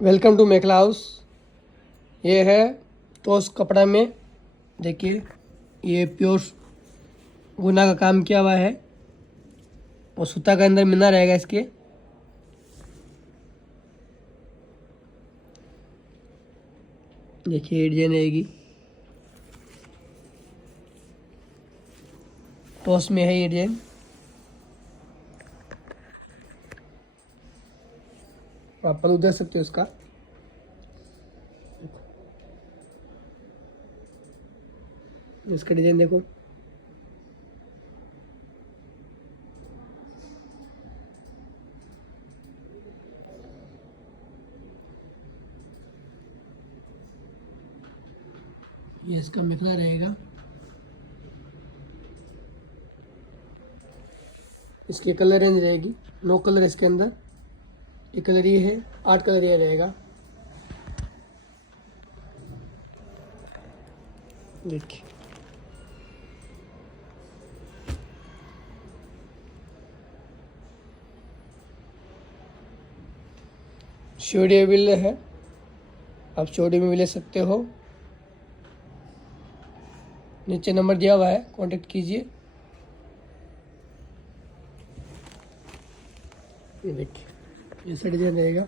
Welcome to mekhela house. ये है toss कपड़ा में, देखिए ये प्योर गुना का काम किया हुआ है और सूता के अंदर मिना रहेगा इसके। देखिए ये डिजाइन रहेगी, टॉस में है ये डिजाइन। आप पल्लू देख सकते हो उसका। इसका डिजाइन देखो, ये इसका मेखला रहेगा। इसके कलर रेंज रहेगी 9 कलर इसके अंदर। ये कलर ये है, 8 कलर ये रहेगा। देखिए सीढ़ी अवेलेबल है, आप सीढ़ी में भी ले सकते हो। नीचे नंबर दिया हुआ है, कांटेक्ट कीजिए। ये देखिए ऐसा डिजाइन रहेगा।